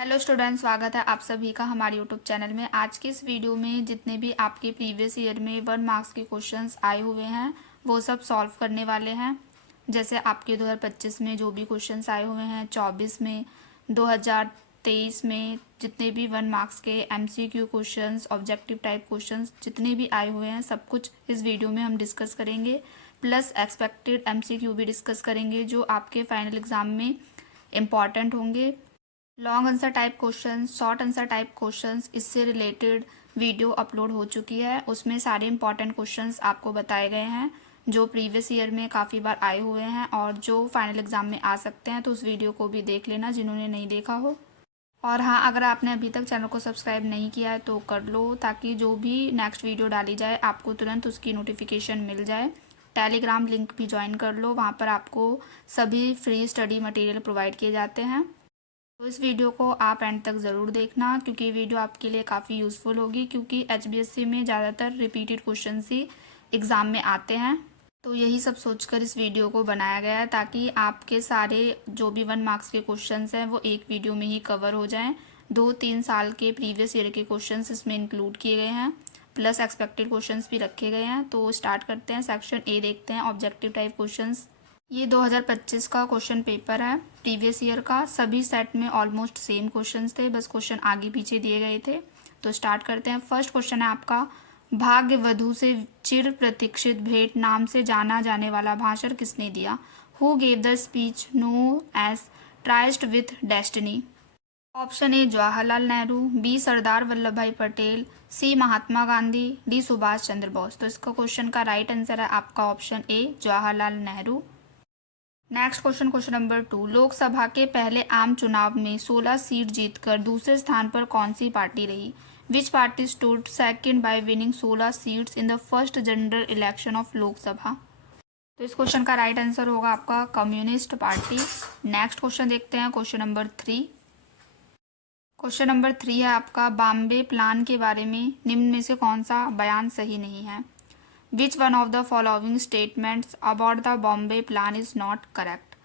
Hello students, स्वागत है आप सभी का हमारे यूट्यूब चैनल में। आज की इस वीडियो में जितने भी आपके प्रीवियस ईयर में 1 मार्क्स के क्वेश्चंस आए हुए हैं वो सब सॉल्व करने वाले हैं। जैसे आपके 2025 में जो भी क्वेश्चंस आए हुए हैं, 24 में, 2023 में जितने भी 1 मार्क्स के MCQ questions, objective type questions जितने भी आए हुए हैं सब कुछ इस वीडियो में हम डिस्कस करेंगे। प्लस एक्सपेक्टेड MCQ भी डिस्कस करेंगे जो आपके फाइनल एग्ज़ाम में इम्पॉर्टेंट होंगे। Long answer type questions, short answer type questions, इससे रिलेटेड वीडियो अपलोड हो चुकी है। उसमें सारे इंपॉर्टेंट क्वेश्चंस आपको बताए गए हैं जो प्रीवियस ईयर में काफ़ी बार आए हुए हैं और जो फाइनल एग्ज़ाम में आ सकते हैं। तो उस वीडियो को भी देख लेना जिन्होंने नहीं देखा हो। और हाँ, अगर आपने अभी तक चैनल को सब्सक्राइब नहीं किया है तो कर लो, ताकि जो भी नेक्स्ट वीडियो डाली जाए आपको तुरंत उसकी नोटिफिकेशन मिल जाए। टेलीग्राम लिंक भी ज्वाइन कर लो, वहाँ पर आपको सभी फ्री स्टडी मटेरियल प्रोवाइड किए जाते हैं। तो इस वीडियो को आप एंड तक ज़रूर देखना क्योंकि ये वीडियो आपके लिए काफ़ी यूज़फुल होगी, क्योंकि HBSC में ज़्यादातर रिपीटेड क्वेश्चन ही एग्ज़ाम में आते हैं। तो यही सब सोचकर इस वीडियो को बनाया गया है ताकि आपके सारे जो भी 1 मार्क्स के क्वेश्चंस हैं वो एक वीडियो में ही कवर हो जाएं। 2-3 साल के प्रीवियस ईयर के क्वेश्चंस इसमें इंक्लूड किए गए हैं, प्लस एक्सपेक्टेड क्वेश्चंस भी रखे गए हैं। तो स्टार्ट करते हैं। सेक्शन ए देखते हैं, ऑब्जेक्टिव टाइप क्वेश्चंस। ये 2025 का क्वेश्चन पेपर है, प्रीवियस ईयर का। सभी सेट में ऑलमोस्ट सेम क्वेश्चंस थे, बस क्वेश्चन आगे पीछे दिए गए थे। तो स्टार्ट करते हैं। फर्स्ट क्वेश्चन है आपका, भाग्य वधु से चिर प्रतीक्षित भेंट नाम से जाना जाने वाला भाषण किसने दिया? Who gave the speech known as tryst with destiny? Option A Jawaharlal Nehru, B Sardar Vallabhbhai Patel, C Mahatma Gandhi, D Subhash Chandra Bose. तो इसका क्वेश्चन का राइट आंसर है आपका option A Jawaharlal Nehru. Next question, question number 2, Lok Sabha के पहले आम चुनाव में 16 सीट जीतकर दूसरे स्थान पर कौन सी पार्टी रही? विच party stood second by winning 16 seats in the first general election of Lok Sabha? तो इस क्वेश्चन का राइट आंसर होगा आपका कम्युनिस्ट पार्टी। नेक्स्ट क्वेश्चन देखते हैं, क्वेश्चन नंबर 3। क्वेश्चन नंबर 3 है आपका, बॉम्बे प्लान के बारे में निम्न में से कौन सा बयान सही नहीं है? Which one of the following statements about the Bombay Plan is not correct?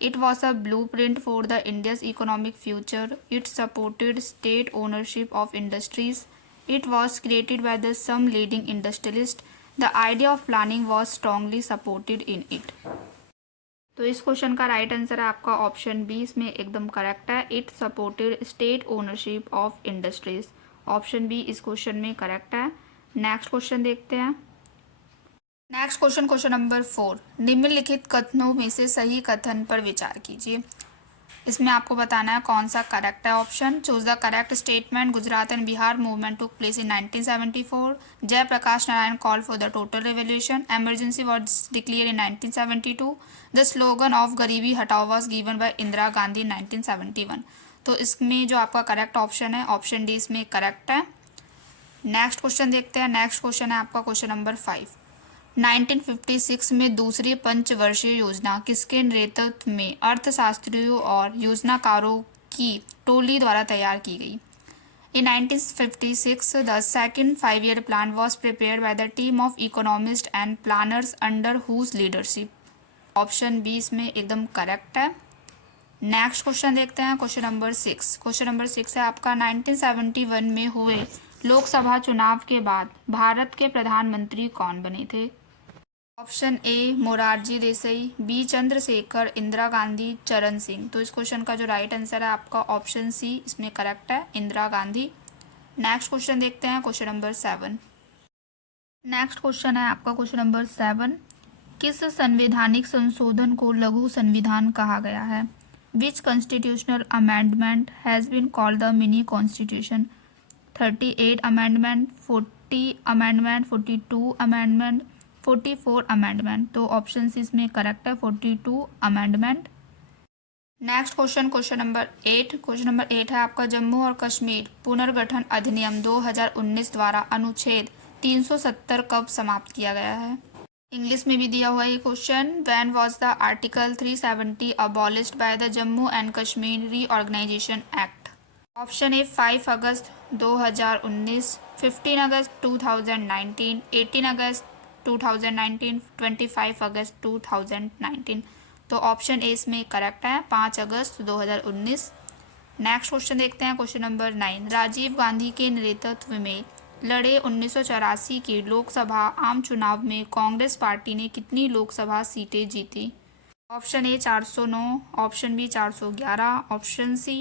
It was a blueprint for the India's economic future. It supported state ownership of industries. It was created by some leading industrialists. The idea of planning was strongly supported in it. तो इस question का right answer है आपका option B, इसमें एकदम correct है। It supported state ownership of industries. Option B इस question में करेक्ट है। नेक्स्ट क्वेश्चन देखते हैं। नेक्स्ट क्वेश्चन, क्वेश्चन नंबर 4, निम्नलिखित कथनों में से सही कथन पर विचार कीजिए। इसमें आपको बताना है कौन सा करेक्ट है option. Choose the correct statement. Gujarat and Bihar movement took place in 1974। Jayaprakash Narayan call for the total revolution. Emergency was declared in 1972। The slogan of garibi hatao was given by Indira Gandhi in 1971। तो इसमें जो आपका करेक्ट ऑप्शन है ऑप्शन डी इसमें correct है। Next question देखते हैं। Next question है आपका क्वेश्चन नंबर 5, 1956 में दूसरी पंचवर्षीय योजना किसके नेतृत्व में अर्थशास्त्रियों और योजनाकारों की टोली द्वारा तैयार की गई? In 1956, the second five-year plan was prepared by the team of economists and planners under whose leadership? Option B इसमें एकदम करेक्ट है। नेक्स्ट क्वेश्चन देखते हैं, क्वेश्चन नंबर 6। क्वेश्चन नंबर 6 है आपका, 1971 में हुए लोकसभा चुनाव के बाद भारत के प्रधानमंत्री कौन बने थे? Option A Morarji Desai, B Chandrashekhar, Indira Gandhi, Charan Singh. तो इस क्वेश्चन का जो राइट आंसर है आपका ऑप्शन सी इसमें करेक्ट है, इंदिरा गांधी। नेक्स्ट क्वेश्चन देखते हैं, क्वेश्चन नंबर 7। नेक्स्ट क्वेश्चन है आपका क्वेश्चन नंबर 7, किस संवैधानिक संशोधन को लघु संविधान कहा गया है? Which constitutional amendment has been called the mini constitution? 38 amendment, 40 amendment, 42 amendment, 44 amendment. तो ऑप्शन सी इसमें करेक्ट है, 42 amendment. Next question, question number 8। Question number 8 है आपका, जम्मू और कश्मीर पुनर्गठन अधिनियम 2019 द्वारा अनुच्छेद 370 कब समाप्त किया गया है? इंग्लिश में भी दिया हुआ है question. When was the article 370 abolished by the Jammu and Kashmir reorganisation act? Option A 5 August 2019, 15 August 2019, 18 August 2019, 25 August 2019। तो ऑप्शन ए इसमें करेक्ट है, 5 अगस्त 2019। नेक्स्ट क्वेश्चन देखते हैं, क्वेश्चन नंबर 9। राजीव गांधी के नेतृत्व में लड़े 1984 के लोकसभा आम चुनाव में कांग्रेस पार्टी ने कितनी लोकसभा सीटें जीती? Option A 409, option B 411, option C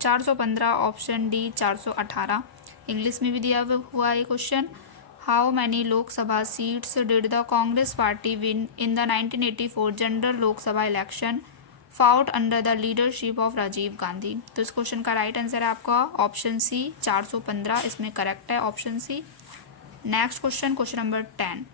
415, option D 418। English में भी दिया हुआ है question. How many Lok Sabha seats did the Congress party win in the 1984 general Lok Sabha election fought under the leadership of Rajiv Gandhi? तो इस क्वेश्चन का राइट आंसर है आपका ऑप्शन सी 415, इसमें करेक्ट है option C. Next question, question number 10।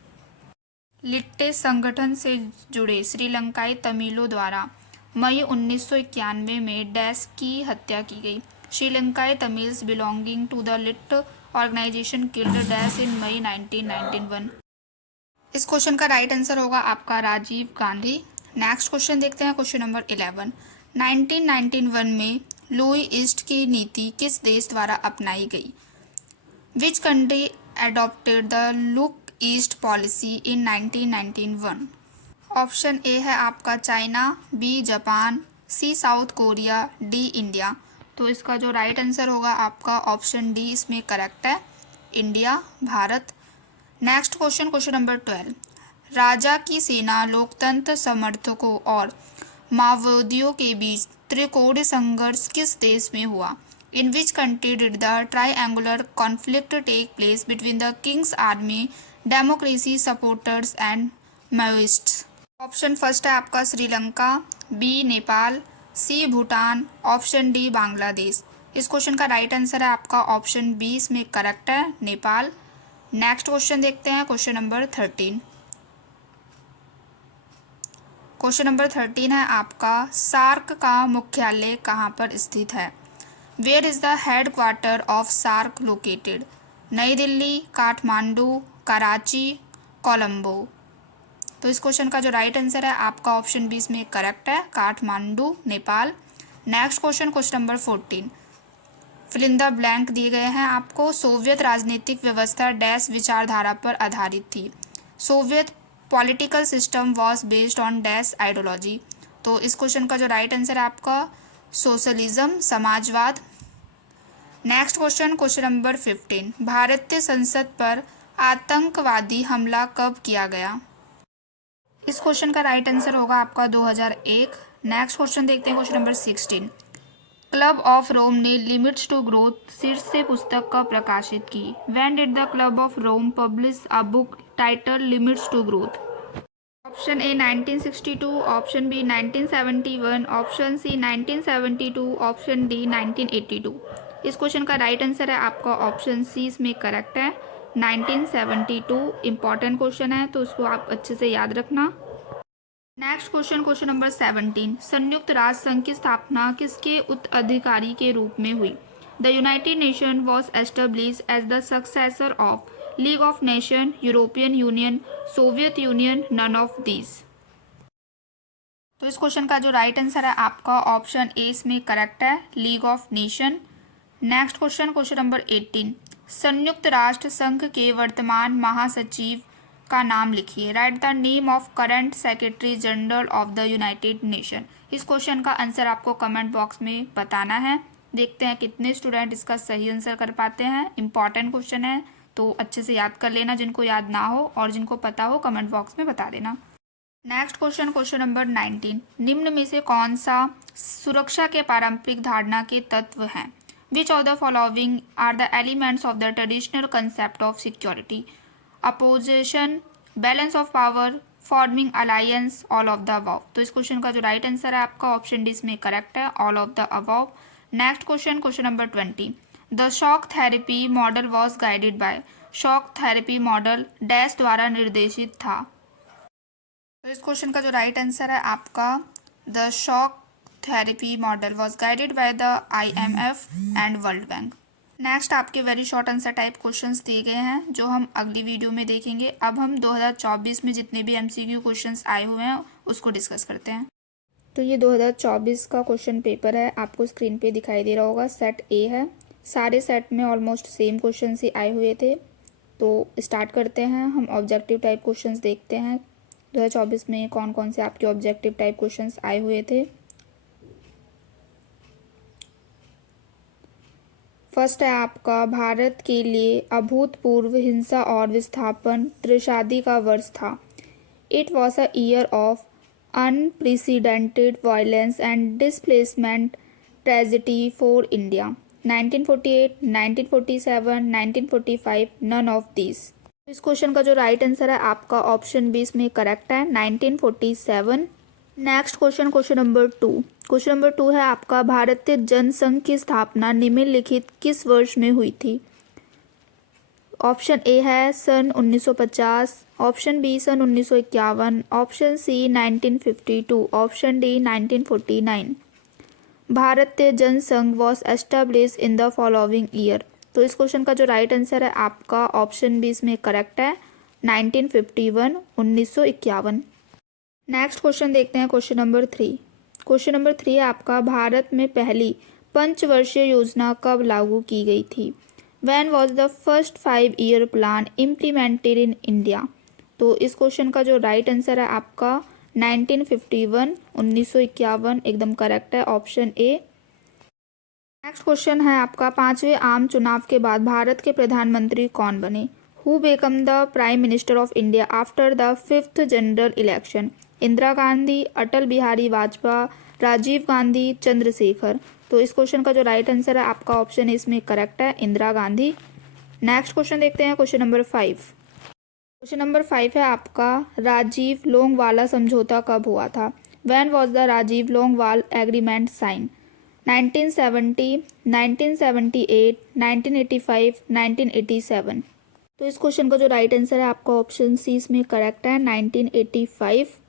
LTTE संगठन से जुड़े श्रीलंकाई तमिलों द्वारा मई 1991 में डैश की हत्या की गई। श्रीलंकाई Tamils belonging to the LTTE organisation killed dash in May 1991। इस क्वेश्चन का राइट आंसर होगा आपका राजीव गांधी। नेक्स्ट क्वेश्चन देखते हैं, क्वेश्चन नंबर 11। 1991 में लुई ईस्ट की नीति किस देश द्वारा अपनाई गई? Which country adopted the look east policy in 1991? Option A है आपका चाइना, बी जापान, सी साउथ कोरिया, डी इंडिया। तो इसका जो राइट आंसर होगा आपका ऑप्शन डी, इसमें करेक्ट है India, Bharat. Next question, question number 12। राजा की सेना लोकतंत्र समर्थकों और माओवादियों के बीच त्रिकोणीय संघर्ष किस देश में हुआ? In which country did the triangular conflict take place between the king's army, democracy supporters and Maoists? Option first है आपका Sri Lanka, B Nepal, C Bhutan, option D Bangladesh. इस क्वेश्चन का राइट आंसर है आपका ऑप्शन बी, इसमें करेक्ट है नेपाल। नेक्स्ट क्वेश्चन देखते हैं, क्वेश्चन नंबर 13। क्वेश्चन नंबर 13 है आपका सार्क का मुख्यालय कहाँ पर स्थित है? Where is the headquarter of SAARC located? New Delhi, Kathmandu, Karachi, Colombo? तो इस क्वेश्चन का जो राइट आंसर है आपका ऑप्शन बी, इसमें करेक्ट है Kathmandu, Nepal. Next question, question number 14। Fill in the blank दिए गए हैं आपको। सोवियत राजनीतिक व्यवस्था डैश विचारधारा पर आधारित थी? Soviet political system was based on dash ideology? तो इस क्वेश्चन का जो राइट आंसर है आपका सोशलिज्म, समाजवाद। Next question, question number 15। भारतीय संसद पर आतंकवादी हमला कब किया गया? इस क्वेश्चन का राइट आंसर होगा आपका 2001। नेक्स्ट क्वेश्चन देखते हैं, question number 16। Club of Rome ने लिमिट्स टू ग्रोथ शीर्षक पुस्तक कब प्रकाशित की? When did the Club of Rome publish a book title limits to growth? Option A 1962, option B 1971, option C 1972, option D 1982। इस question का राइट आंसर है आपका ऑप्शन सी, इसमें करेक्ट है 1972। इंपॉर्टेंट क्वेश्चन है तो उसको आप अच्छे से याद रखना। Next question, question number 17। संयुक्त राष्ट्र संघ की स्थापना किसके उत्तराधिकारी के रूप में हुई? The United Nation was establish as the successor of League of Nation, European Union, Soviet Union, none of these. तो इस क्वेश्चन का जो राइट आंसर है आपका ऑप्शन ए, इसमें करेक्ट है league of nation. Next question, question number 18। संयुक्त राष्ट्र संघ के वर्तमान महासचिव का नाम लिखिए। Right the name of current secretary general of the United nation. इस क्वेश्चन का आंसर आपको कमेंट बॉक्स में बताना है। देखते हैं कितने स्टूडेंट इसका सही आंसर कर पाते हैं। इंपॉर्टेंट क्वेश्चन है तो अच्छे से याद कर लेना, जिनको याद ना हो, और जिनको पता हो कमेंट बॉक्स में बता देना। Next question, question number 19। निम्न में से कौन सा सुरक्षा के पारंपरिक धारणा के तत्व हैं? Which of the following are the elements of the traditional concept of security? Opposition, balance of power, forming alliance, all of the above। तो इस क्वेश्चन का जो राइट आंसर है आपका ऑप्शन डी, इसमें करेक्ट है all of the above. Next question, question number 20। The shock therapy model was guided bye? Shock therapy model dash द्वारा निर्देशित था? तो इस क्वेश्चन का जो राइट आंसर है आपका the shock therapy model was guided by the IMF and World Bank. Next आपके very short answer type questions दिए गए हैं जो हम अगली वीडियो में देखेंगे। अब हम 2024 में जितने भी MCQ क्वेश्चंस आए हुए हैं उसको डिस्कस करते हैं। तो ये 2024 का क्वेश्चन पेपर है, आपको स्क्रीन पे दिखाई दे रहा होगा। सेट ए है, सारे सेट में ऑलमोस्ट सेम क्वेश्चन ही आए हुए थे। तो स्टार्ट करते हैं, हम ऑब्जेक्टिव टाइप क्वेश्चंस देखते हैं 2024 में कौन कौन से आपके ऑब्जेक्टिव टाइप क्वेश्चंस आए हुए थे। फर्स्ट है आपका भारत के लिए अभूतपूर्व हिंसा और विस्थापन त्रिशादी का वर्ष था। It was a year of unprecedented violence and displacement tragedy for India. 1948, 1947, 1945, none of this. इस क्वेश्चन का जो राइट आंसर है आपका ऑप्शन बी इसमें करेक्ट है, 1947। Next question, question number 2। Question number 2 है आपका भारतीय जनसंघ की स्थापना निम्नलिखित किस वर्ष में हुई थी। ऑप्शन ए है सन 1950, ऑप्शन बी सन 1951, option C 1952, option D 1949। Bharatiya Jana Sangh was establish in the following year. तो इस क्वेश्चन का जो राइट आंसर है आपका ऑप्शन बी इसमें करेक्ट है, 1951, 1951। नेक्स्ट क्वेश्चन देखते हैं, क्वेश्चन नंबर 3। क्वेश्चन नंबर 3 है आपका भारत में पहली पंचवर्षीय योजना कब लागू की गई थी। When was the first 5-year plan implemented in India. तो इस क्वेश्चन का जो राइट आंसर है आपका 1951, 1951 एकदम करेक्ट है, ऑप्शन ए। नेक्स्ट क्वेश्चन है आपका 5वें आम चुनाव के बाद भारत के प्रधानमंत्री कौन बने। Who became the prime minister of India after the 5th general election. Indira Gandhi, Atal Bihari Vajpayee, Rajiv Gandhi, Chandra Shekhar. तो इस क्वेश्चन का जो राइट आंसर है आपका ऑप्शन इसमें करेक्ट है, इंदिरा गांधी। नेक्स्ट क्वेश्चन देखते हैं, क्वेश्चन नंबर 5। क्वेश्चन नंबर 5 है आपका राजीव लोंगवाला समझौता कब हुआ था। When was the Rajiv Longowal agreement sign. 1970, 1978, 1985, 1987। तो इस क्वेश्चन का जो राइट आंसर है आपका ऑप्शन सी इसमें करेक्ट है, 1985।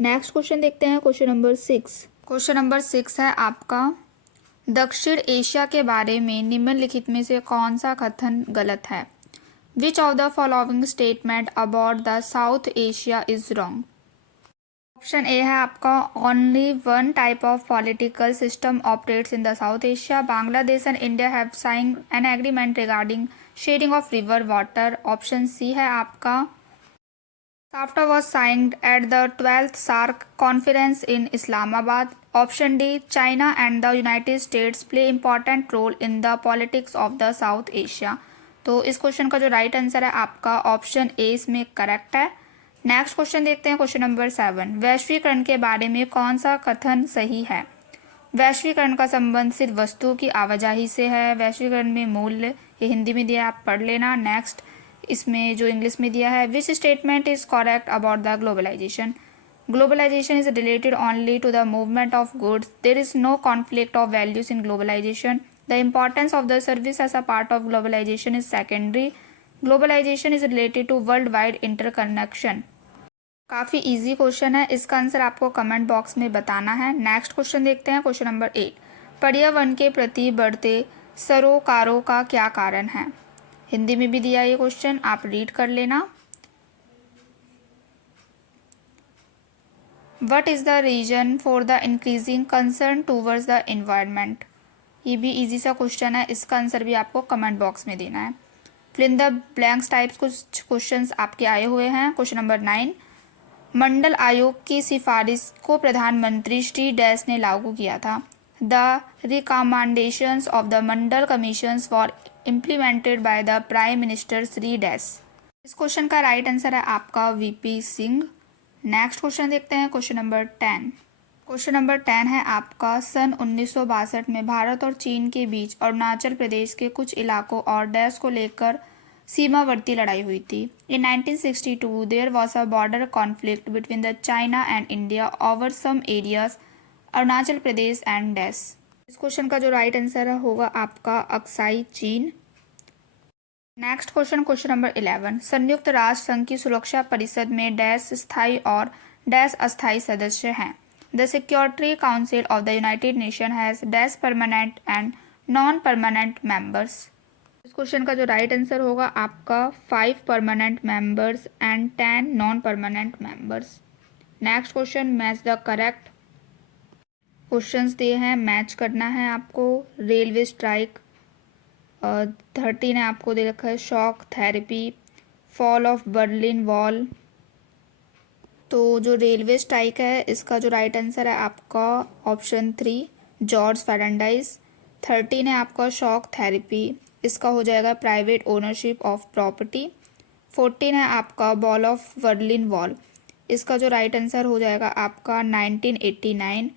नेक्स्ट क्वेश्चन देखते हैं, क्वेश्चन नंबर 6। क्वेश्चन नंबर 6 है आपका दक्षिण एशिया के बारे में निम्नलिखित में से कौन सा कथन गलत है। Which of the following statement about the South Asia is wrong. Option A है आपका only one type of political system operates in the South Asia. Bangladesh and India have signed an agreement regarding sharing of river water. Option C है आपका SAFTA was signed at the 12th SAARC conference in Islamabad. Option D, China and the United States play important role in the politics of the South Asia. तो इस question का जो right answer है आपका option A इसमें correct है। Next question देखते हैं, क्वेश्चन नंबर 7। वैश्वीकरण के बारे में कौन सा कथन सही है। वैश्वीकरण का संबंध सिर्फ वस्तुओं की आवाजाही से है। वैश्वीकरण में मूल्य, ये हिंदी में दिया, आप पढ़ लेना। नेक्स्ट इसमें जो इंग्लिश में दिया है, which statement is correct about the globalization. Globalization is related only to the movement of goods. There is no conflict of values in globalization. The importance of the service as a part of globalization is secondary. Globalization is related to world wide interconnection. काफ़ी easy question है, इसका answer आपको comment box में बताना है। Next question देखते हैं, question number 8। पर्यावरण के प्रति बढ़ते सरोकारों का क्या कारण है। हिंदी में भी दिया ये क्वेश्चन, आप रीड कर लेना। What is the reason for the increasing concern towards the environment. ये भी इजी सा क्वेश्चन है, इसका आंसर भी आपको कमेंट बॉक्स में देना है। Fill in the blanks types कुछ क्वेश्चंस आपके आए हुए हैं। Question number 9। मंडल आयोग की सिफारिश को प्रधानमंत्री श्री डैश ने लागू किया था। The recommendations of the Mandal commissions for implemented by the prime minister Shri dash. इस क्वेश्चन का राइट आंसर है आपका वीपी सिंह। नेक्स्ट क्वेश्चन देखते हैं, क्वेश्चन नंबर 10। क्वेश्चन नंबर 10 है आपका सन 1962 में भारत और चीन के बीच अरुणाचल प्रदेश के कुछ इलाकों और डैश को लेकर सीमावर्ती लड़ाई हुई थी। In 1962 there was a border conflict between the China and India over some areas Arunachal Pradesh and dash. इस क्वेश्चन का जो राइट आंसर होगा आपका Aksai Chin. Next question, question number 11। संयुक्त राष्ट्र संघ की सुरक्षा परिषद में डैश स्थायी और डैश अस्थायी सदस्य हैं। The security council of the United nation has dash permanent and non permanent members. इस क्वेश्चन का जो राइट आंसर होगा आपका 5 permanent members and 10 non permanent members. Next question, match the correct. Questions दिए हैं, मैच करना है आपको। रेलवे स्ट्राइक 13 है आपको दे रखा है, shock therapy, fall of Berlin wall. तो जो रेलवे स्ट्राइक है इसका जो राइट आंसर है आपका ऑप्शन 3 जॉर्ज फर्नांडिस। 13 है आपका शॉक थेरेपी, इसका हो जाएगा प्राइवेट ओनरशिप ऑफ प्रॉपर्टी। 14 है आपका बॉल ऑफ बर्लिन वॉल, इसका जो राइट आंसर हो जाएगा आपका 1989।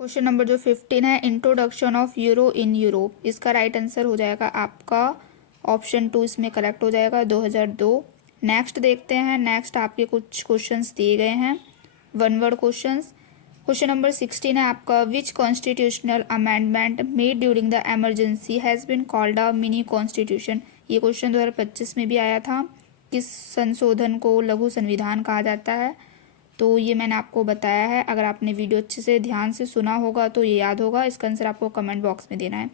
क्वेश्चन नंबर जो 15 है introduction of euro in Europe, इसका राइट आंसर हो जाएगा आपका ऑप्शन 2, इसमें करेक्ट हो जाएगा 2002। नेक्स्ट देखते हैं, नेक्स्ट आपके कुछ क्वेश्चंस दिए गए हैं, one word questions. Question number 16 है आपका which constitutional amendment made during the emergency has been called a mini constitution. ये क्वेश्चन 2025 में भी आया था, किस संशोधन को लघु संविधान कहा जाता है, तो ये मैंने आपको बताया है। अगर आपने वीडियो अच्छे से ध्यान से सुना होगा तो ये याद होगा, इसका आंसर आपको कमेंट बॉक्स में देना है।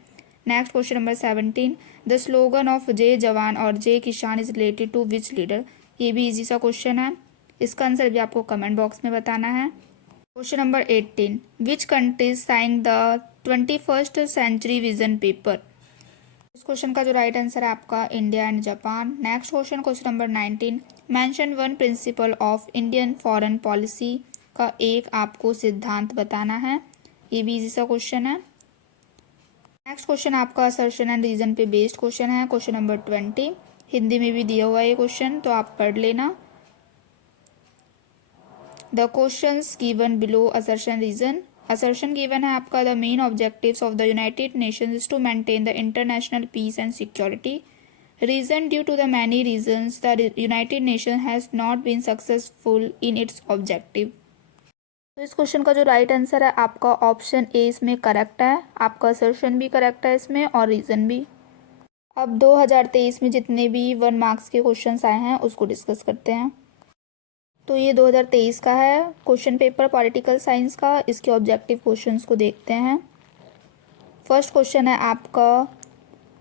Next question number 17, the slogan of Jai Jawan और Jai Kisan is related to which leader. ये भी इजी सा क्वेश्चन है, इसका आंसर भी आपको कमेंट बॉक्स में बताना है। Question number 18, which countries signed the 21st century vision paper. इस क्वेश्चन का जो राइट आंसर है आपका India and Japan. Next question, question number 19, mention one principle of Indian foreign policy का एक आपको सिद्धांत बताना है, ये भी इजी सा क्वेश्चन है। नेक्स्ट क्वेश्चन आपका असर्शन एंड रीजन पे बेस्ड क्वेश्चन है, क्वेश्चन नंबर 20, हिंदी में भी दिया हुआ है ये क्वेश्चन, तो आप पढ़ लेना। The questions given below assertion reason. Assertion given है आपका the main objectives of the United Nations is to maintain the international peace and security. Reason, due to the many reasons the United Nation has not been successful in its objective. तो इस question का जो right answer है आपका option A इसमें correct है, आपका assertion भी करेक्ट है इसमें और रीज़न भी। अब 2023 में जितने भी 1 मार्क्स के क्वेश्चंस आए हैं उसको डिस्कस करते हैं। तो ये 2023 का है क्वेश्चन पेपर पॉलिटिकल साइंस का, इसके ऑब्जेक्टिव क्वेश्चंस को देखते हैं। फर्स्ट क्वेश्चन है आपका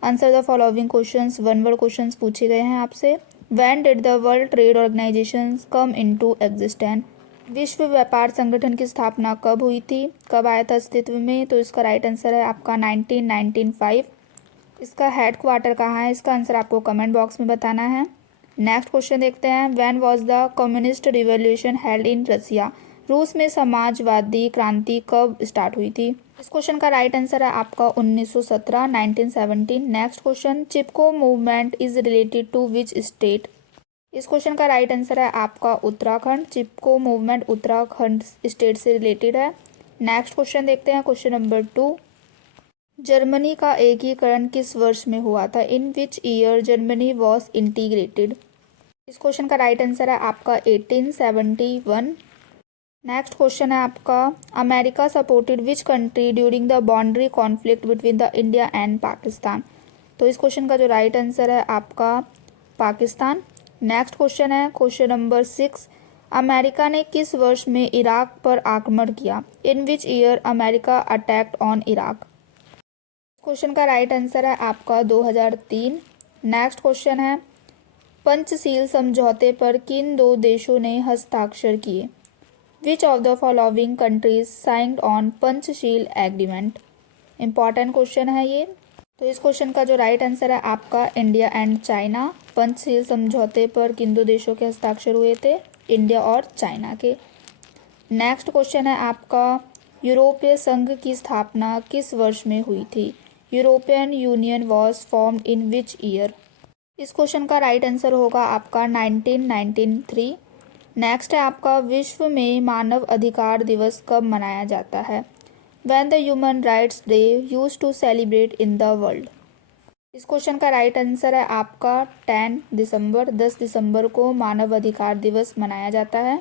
answer the following questions, one word questions पूछे गए हैं आपसे। When did the world trade organization come into existence. विश्व व्यापार संगठन की स्थापना कब हुई थी, कब आया था अस्तित्व में, तो इसका राइट आंसर है आपका 1995। इसका हेड क्वार्टर कहाँ है, इसका आंसर आपको कमेंट बॉक्स में बताना है। नेक्स्ट क्वेश्चन देखते हैं, when was the communist revolution held in Russia. रूस में समाजवादी क्रांति कब स्टार्ट हुई थी। इस क्वेश्चन का राइट आंसर है आपका 1917, 1917। Next question, Chipko movement is related to which state. इस क्वेश्चन का राइट आंसर है आपका उत्तराखंड, चिपको मूवमेंट उत्तराखंड स्टेट से रिलेटेड है। नेक्स्ट क्वेश्चन देखते हैं, क्वेश्चन नंबर 2, जर्मनी का एकीकरण किस वर्ष में हुआ था, in which year Germany was integrated. इस क्वेश्चन का राइट आंसर है आपका 1871। नेक्स्ट क्वेश्चन है आपका, America supported which country during the boundary conflict between the India and Pakistan. तो इस क्वेश्चन का जो राइट आंसर है आपका पाकिस्तान। नेक्स्ट क्वेश्चन है क्वेश्चन नंबर 6, अमेरिका ने किस वर्ष में इराक पर आक्रमण किया, in which year America attacked on Iraq. Question का राइट आंसर है आपका 2003। नेक्स्ट क्वेश्चन है, पंचशील समझौते पर किन दो देशों ने हस्ताक्षर किए, विच of the following countries signed on Panchsheel agreement. Important question है ये। तो इस क्वेश्चन का जो राइट आंसर है आपका इंडिया एंड चाइना। पंचशील समझौते पर किन दो देशों के हस्ताक्षर हुए थे, इंडिया और चाइना के। नेक्स्ट क्वेश्चन है आपका, यूरोपीय संघ की स्थापना किस वर्ष में हुई थी, European union was formed in which year. इस क्वेश्चन का राइट आंसर होगा आपका 1993। नेक्स्ट है आपका, विश्व में मानव अधिकार दिवस कब मनाया जाता है, when the human rights day used to celebrate in the world. इस क्वेश्चन का राइट आंसर है आपका 10 दिसंबर, 10 दिसंबर को मानव अधिकार दिवस मनाया जाता है।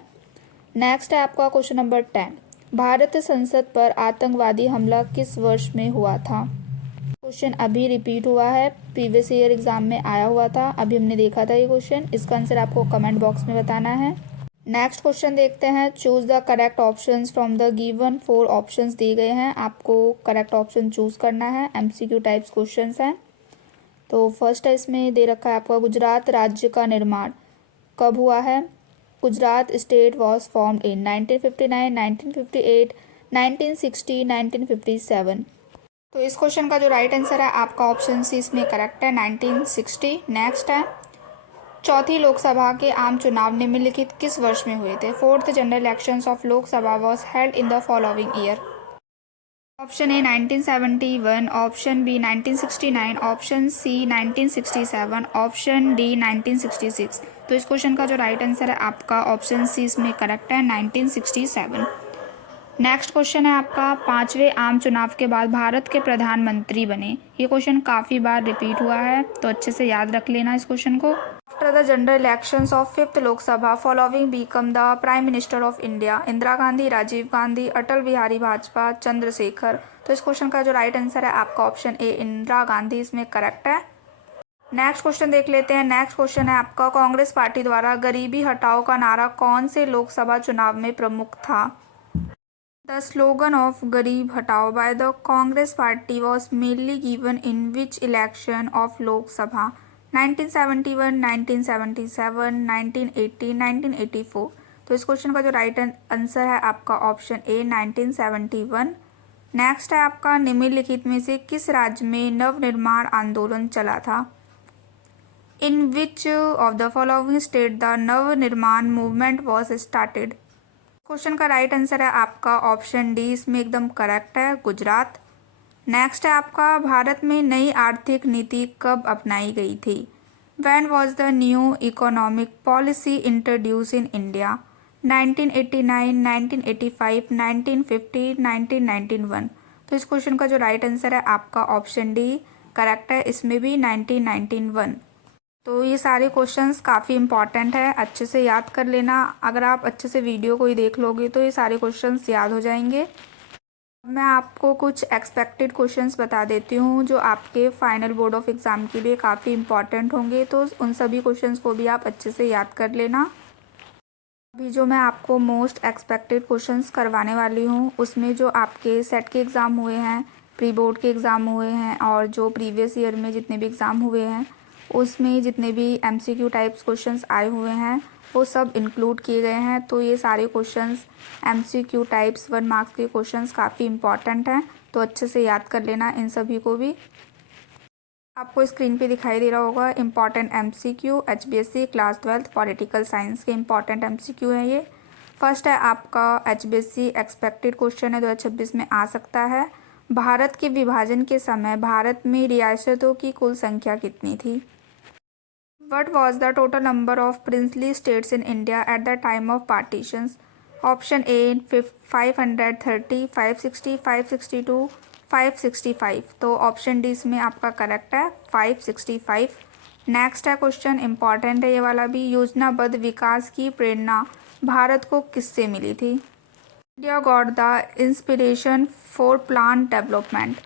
नेक्स्ट है आपका क्वेश्चन नंबर 10, भारत संसद पर आतंकवादी हमला किस वर्ष में हुआ था। क्वेश्चन अभी रिपीट हुआ है, प्रीवियस ईयर एग्जाम में आया हुआ था, अभी हमने देखा था ये क्वेश्चन। इसका आंसर आपको कमेंट बॉक्स में बताना है। नेक्स्ट क्वेश्चन देखते हैं, choose the correct options from the given 4 options दिए गए हैं, आपको करेक्ट ऑप्शन चूज करना है। एमसीक्यू टाइप्स क्वेश्चंस हैं। तो फर्स्ट है, इसमें दे रखा है आपका, गुजरात राज्य का निर्माण कब हुआ है, Gujarat state was formed in 1959, 1958, 1960, 1957। तो इस क्वेश्चन का जो राइट आंसर है आपका ऑप्शन सी इसमें करेक्ट है, 1960। नेक्स्ट है, चौथी लोकसभा के आम चुनाव निम्नलिखित किस वर्ष में हुए थे, 4th general elections of Lok Sabha was held in the following year. Option A 1971, option B 1969, option C 1967, option D 1966। तो इस क्वेश्चन का जो राइट आंसर है आपका ऑप्शन सी इसमें करेक्ट है, 1967। नेक्स्ट क्वेश्चन है आपका, पांचवें आम चुनाव के बाद भारत के प्रधानमंत्री बने। ये क्वेश्चन काफ़ी बार रिपीट हुआ है तो अच्छे से याद रख लेना इस क्वेश्चन को। After the general elections of 5th Lok Sabha following become the prime minister of India, Indira Gandhi, Rajiv Gandhi, Atal Bihari Vajpayee, Chandrashekhar. तो इस क्वेश्चन का जो राइट आंसर है आपका ऑप्शन ए इंदिरा गांधी इसमें करेक्ट है। नेक्स्ट क्वेश्चन देख लेते हैं। नेक्स्ट क्वेश्चन है आपका, कांग्रेस पार्टी द्वारा गरीबी हटाओ का नारा कौन से लोकसभा चुनाव में प्रमुख था? The slogan of Garib Hatao by the Congress Party was mainly given in which election of Lok Sabha? 1971, 1977, 1980, 1984। तो इस क्वेश्चन का जो राइट आंसर है आपका ऑप्शन ए 1971। नेक्स्ट है आपका, निम्नलिखित में से किस राज्य में नवनिर्माण आंदोलन चला था? In which of the following state the Navnirman movement was started? Question का राइट आंसर है आपका ऑप्शन डी इसमें एकदम करेक्ट है, गुजरात। नेक्स्ट है आपका, भारत में नई आर्थिक नीति कब अपनाई गई थी? When was the new economic policy introduce in India? 1989, 1985, 1950, 1991। तो इस क्वेश्चन का जो राइट आंसर है आपका ऑप्शन डी करेक्ट है, इसमें भी 1991। तो ये सारे क्वेश्चंस काफ़ी इंपॉर्टेंट है, अच्छे से याद कर लेना। अगर आप अच्छे से वीडियो को ही देख लोगे तो ये सारे क्वेश्चंस याद हो जाएंगे। मैं आपको कुछ एक्सपेक्टेड क्वेश्चंस बता देती हूँ जो आपके फाइनल बोर्ड ऑफ एग्ज़ाम के लिए काफ़ी इंपॉर्टेंट होंगे, तो उन सभी क्वेश्चंस को भी आप अच्छे से याद कर लेना। अभी जो मैं आपको मोस्ट एक्सपेक्टेड क्वेश्चंस करवाने वाली हूँ उसमें जो आपके सेट के एग्ज़ाम हुए हैं, प्री बोर्ड के एग्ज़ाम हुए हैं और जो प्रीवियस ईयर में जितने भी एग्ज़ाम हुए हैं उसमें जितने भी एमसीक्यू टाइप्स क्वेश्चंस आए हुए हैं वो सब इंक्लूड किए गए हैं। तो ये सारे क्वेश्चंस एमसीक्यू टाइप्स 1 मार्क्स के क्वेश्चंस काफ़ी इंपॉर्टेंट हैं, तो अच्छे से याद कर लेना इन सभी को भी। आपको स्क्रीन पे दिखाई दे रहा होगा important MCQ HBSC class 12th political science के इंपॉर्टेंट एमसीक्यू हैं ये। फर्स्ट है आपका एचबीएससी एक्सपेक्टेड क्वेश्चन है 2026 में आ सकता है। भारत के विभाजन के समय भारत में रियासतों की कुल संख्या कितनी थी? What was the total number of princely states in India at the time of partitions? Option A 530, 560, 562, 565। तो ऑप्शन डी इसमें आपका करेक्ट है, 565। नेक्स्ट है क्वेश्चन इंपॉर्टेंट है ये वाला भी, योजनाबद्ध विकास की प्रेरणा भारत को किससे मिली थी? India got the inspiration for plan development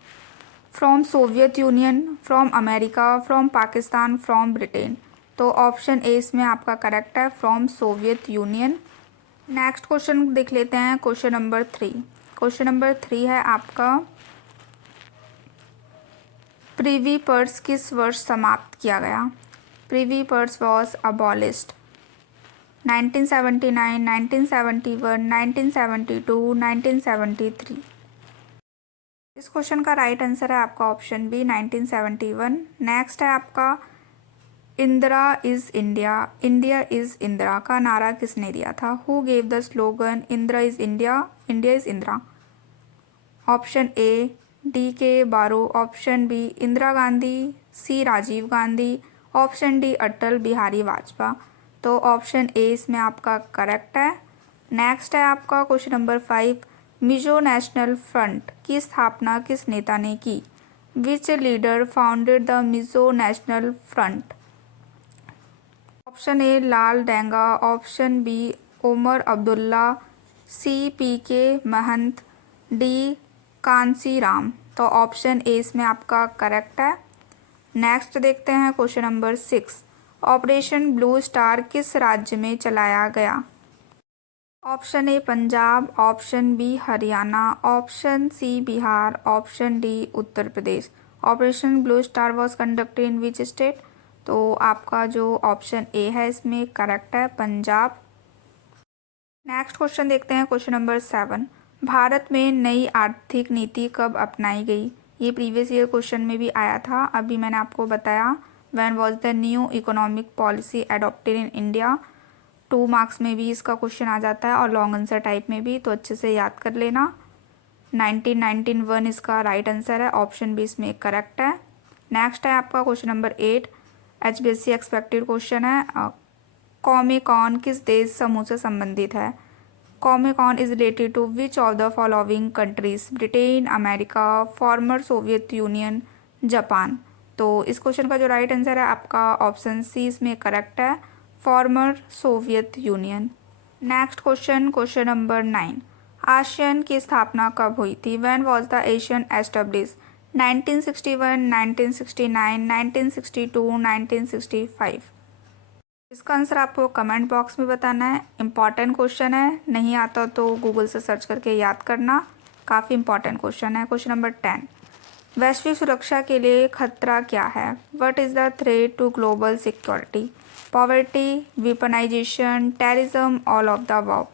from Soviet union, from America, from Pakistan, from Britain. तो ऑप्शन ए इसमें आपका करेक्ट है, from Soviet union. Next question देख लेते हैं, क्वेश्चन नंबर 3। क्वेश्चन नंबर 3 है आपका, प्रिवी पर्स किस वर्ष समाप्त किया गया? Privy purse was abolished 1979, 1971, 1972, 1973। इस क्वेश्चन का राइट आंसर है आपका ऑप्शन बी 1971। नेक्स्ट है आपका, Indira is India, India is Indira का नारा किसने दिया था? Who gave the slogan Indira is India, India is Indira? Option A DK बारो, ऑप्शन बी इंदिरा गांधी, सी राजीव गांधी, ऑप्शन डी अटल बिहारी वाजपेयी। तो ऑप्शन ए इसमें आपका करेक्ट है। नेक्स्ट है आपका question number 5, Mizo National Front की स्थापना किस नेता ने की? Which leader founded the Mizo National Front? Option A Lal Denga, option B Omar Abdullah, C PK Mahanta, D Kanshi Ram. तो ऑप्शन ए इसमें आपका करेक्ट है। नेक्स्ट देखते हैं question number 6, Operation Blue Star किस राज्य में चलाया गया? Option A Punjab, option B Haryana, option C Bihar, option D Uttar Pradesh. Operation Blue Star was conducted in which state? तो आपका जो ऑप्शन ए है इसमें करेक्ट है, पंजाब। नेक्स्ट क्वेश्चन देखते हैं, क्वेश्चन नंबर 7, भारत में नई आर्थिक नीति कब अपनाई गई? ये प्रीवियस ईयर क्वेश्चन में भी आया था, अभी मैंने आपको बताया। When was the new economic policy adopted in India? 2 marks में भी इसका क्वेश्चन आ जाता है और लॉन्ग आंसर टाइप में भी, तो अच्छे से याद कर लेना। 1991 इसका राइट आंसर है, ऑप्शन बी इसमें करेक्ट है। नेक्स्ट है आपका question number 8, HBSC expected question है। कॉमिकॉन किस देश समूह से संबंधित है? Comecon is related to which of the following countries? Britain, America, former Soviet Union, Japan. तो इस क्वेश्चन का जो राइट आंसर है आपका ऑप्शन सी इसमें करेक्ट है, farmer Soviet union. Next question, question number 9, ASEAN की स्थापना कब हुई थी? When was the Asian establish? 1961, 1969, 1962, 1965। इसका आंसर आपको कमेंट बॉक्स में बताना है। इंपॉर्टेंट क्वेश्चन है, नहीं आता तो गूगल से सर्च करके याद करना, काफ़ी इंपॉर्टेंट क्वेश्चन है। क्वेश्चन नंबर 10, वैश्विक सुरक्षा के लिए खतरा क्या है? What is the threat to global security? Poverty, weaponization, terrorism, all of the above.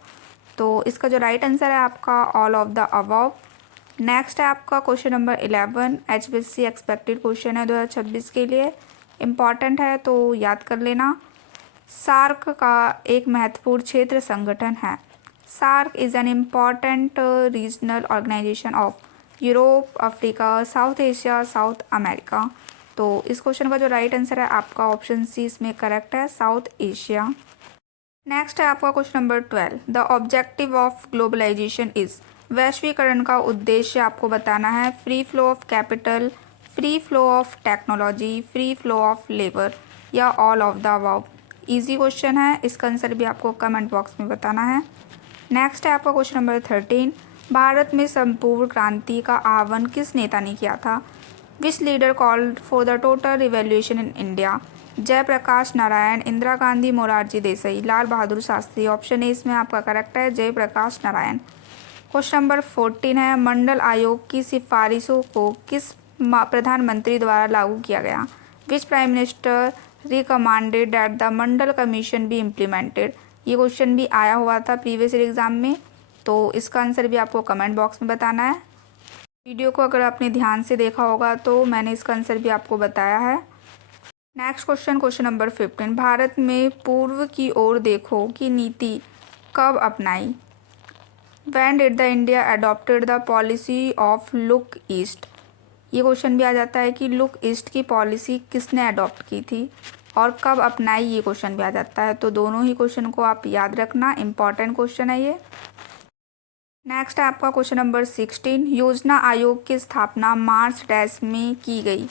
तो इसका जो राइट आंसर है आपका all of the above. Next है आपका question number 11, HBSC expected question है 2026 के लिए, इम्पॉर्टेंट है तो याद कर लेना। सार्क का एक महत्वपूर्ण क्षेत्र संगठन है। SAARC is an important regional organization of Europe, Africa, South Asia, South America. तो इस क्वेश्चन का जो राइट आंसर है आपका ऑप्शन सी इसमें करेक्ट है, साउथ एशिया। नेक्स्ट है आपका question number 12, the objective of globalization is? वैश्वीकरण का उद्देश्य आपको बताना है। Free flow of capital, free flow of technology, free flow of labour, या all of the above. Easy question है, इसका आंसर भी आपको कमेंट बॉक्स में बताना है। नेक्स्ट है आपका क्वेश्चन नंबर 13, भारत में संपूर्ण क्रांति का आह्वान किस नेता ने किया था? Which leader called for the total revolution in India? Jayaprakash Narayan, Indira Gandhi, Morarji Desai, Lal Bahadur Shastri. Option A इसमें आपका करेक्ट है, जयप्रकाश नारायण। क्वेश्चन नंबर 14 है, मंडल आयोग की सिफारिशों को किस प्रधानमंत्री द्वारा लागू किया गया? Which prime minister recommended that the Mandal commission be implemented? ये क्वेश्चन भी आया हुआ था प्रीवियस ईयर एग्जाम में, तो इसका आंसर भी आपको कमेंट बॉक्स में बताना है। वीडियो को अगर आपने ध्यान से देखा होगा तो मैंने इसका आंसर भी आपको बताया है। Next question, question number 15, Bharat में पूर्व की ओर देखो की नीति कब अपनाई? When did the India adopted the policy of look east? ये क्वेश्चन भी आ जाता है कि लुक ईस्ट की पॉलिसी किसने अडॉप्ट की थी और कब अपनाई, ये क्वेश्चन भी आ जाता है। तो दोनों ही क्वेश्चन को आप याद रखना, इंपॉर्टेंट क्वेश्चन है ये। नेक्स्ट है आपका क्वेश्चन नंबर 16, योजना आयोग की स्थापना मार्च डैश में की गई?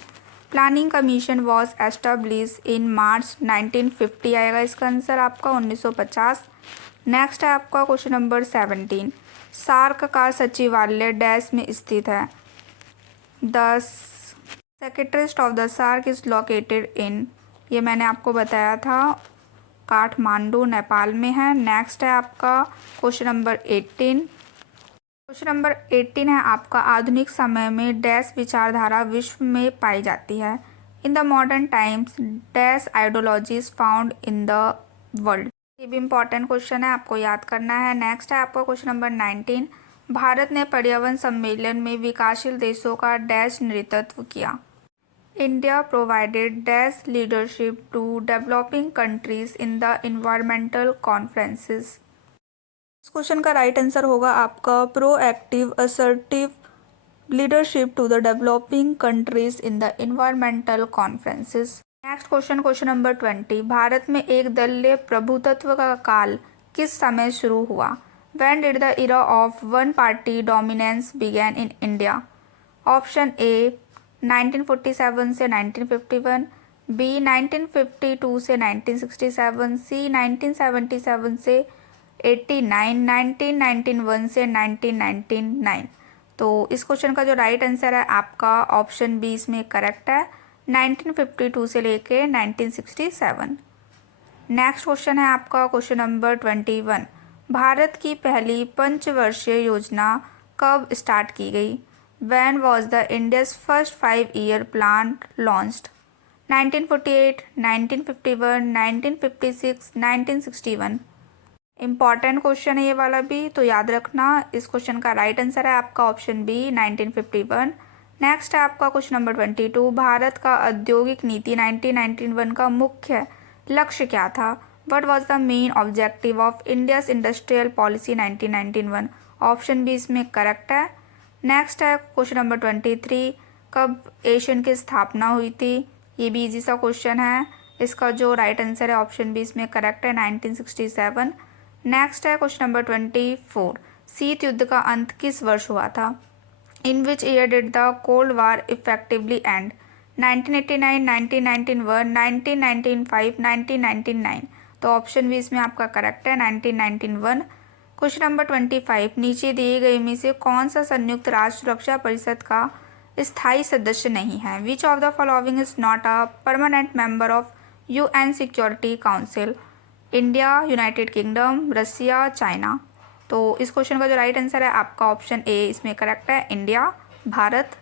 Planning commission was establish in March 1950 आएगा इसका आंसर आपका 1950। नेक्स्ट है आपका क्वेश्चन नंबर 17, सार्क का सचिवालय डैश में स्थित है? The secretariat of the SAARC is located in, ये मैंने आपको बताया था, काठमांडू नेपाल में है। नेक्स्ट है आपका क्वेश्चन नंबर 18, क्वेश्चन नंबर 18 है आपका, आधुनिक समय में डैश विचारधारा विश्व में पाई जाती है? In the modern times dash ideologies found in the world. ये भी इंपॉर्टेंट क्वेश्चन है, आपको याद करना है। नेक्स्ट है आपका क्वेश्चन नंबर 19, भारत ने पर्यावरण सम्मेलन में विकासशील देशों का डैश नेतृत्व किया? India provided dash leadership to developing countries in the environmental conferences. इस क्वेश्चन का राइट आंसर होगा आपका proactive assertive leadership to the developing countries in the environmental conferences. Next question, question number 20, भारत में एक दलीय प्रभुत्व का काल किस समय शुरू हुआ? When did the era of one party dominance began in India? Option A 1947 से 1951, बी 1952 से 1967, सी 1977 से 89, 1991 से 1999। तो इस क्वेश्चन का जो राइट आंसर है आपका ऑप्शन बी इसमें करेक्ट है, 1952 से लेके 1967। नेक्स्ट क्वेश्चन है आपका क्वेश्चन नंबर 21, भारत की पहली पंचवर्षीय योजना कब स्टार्ट की गई? When was the India's first 5-year plan launched? 1948, 1951, 1956, 1961। Important question है ये वाला भी, तो याद रखना। इस क्वेश्चन का राइट आंसर है आपका ऑप्शन बी 1951। नेक्स्ट है आपका क्वेश्चन नंबर 22, भारत का औद्योगिक नीति 1991 का मुख्य लक्ष्य क्या था? What was the main objective of India's industrial policy 1991? Option B इसमें करेक्ट है। नेक्स्ट है क्वेश्चन नंबर 23, कब एशियन की स्थापना हुई थी। ये भी इजी सा क्वेश्चन है। इसका जो राइट आंसर है ऑप्शन बी इसमें करेक्ट है, 1967। नेक्स्ट है क्वेश्चन नंबर 24, शीत युद्ध का अंत किस वर्ष हुआ था। In which year did the cold war effectively end. 1989, 1991, 1995, 1999। तो ऑप्शन बी इसमें आपका करेक्ट है, 1991। क्वेश्चन नंबर 25, नीचे दिए गए में से कौन सा संयुक्त राष्ट्र सुरक्षा परिषद का स्थायी सदस्य नहीं है। Which of the following is not a permanent member of UN security council. India, United Kingdom, Russia, China. तो इस क्वेश्चन का जो राइट आंसर है आपका ऑप्शन ए इसमें करेक्ट है, इंडिया, भारत।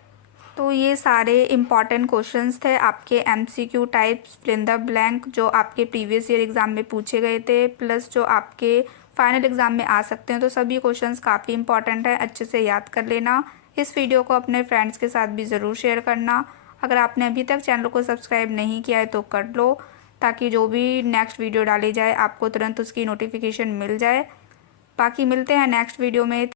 तो ये सारे इम्पॉर्टेंट क्वेश्चंस थे आपके MCQ types fill in the blank जो आपके प्रीवियस ईयर एग्ज़ाम में पूछे गए थे, प्लस जो आपके फाइनल एग्ज़ाम में आ सकते हैं। तो सभी क्वेश्चंस काफ़ी इंपॉर्टेंट है, अच्छे से याद कर लेना। इस वीडियो को अपने फ्रेंड्स के साथ भी ज़रूर शेयर करना। अगर आपने अभी तक चैनल को सब्सक्राइब नहीं किया है तो कर लो, ताकि जो भी नेक्स्ट वीडियो डाली जाए आपको तुरंत उसकी नोटिफिकेशन मिल जाए। बाकी मिलते हैं नेक्स्ट वीडियो में।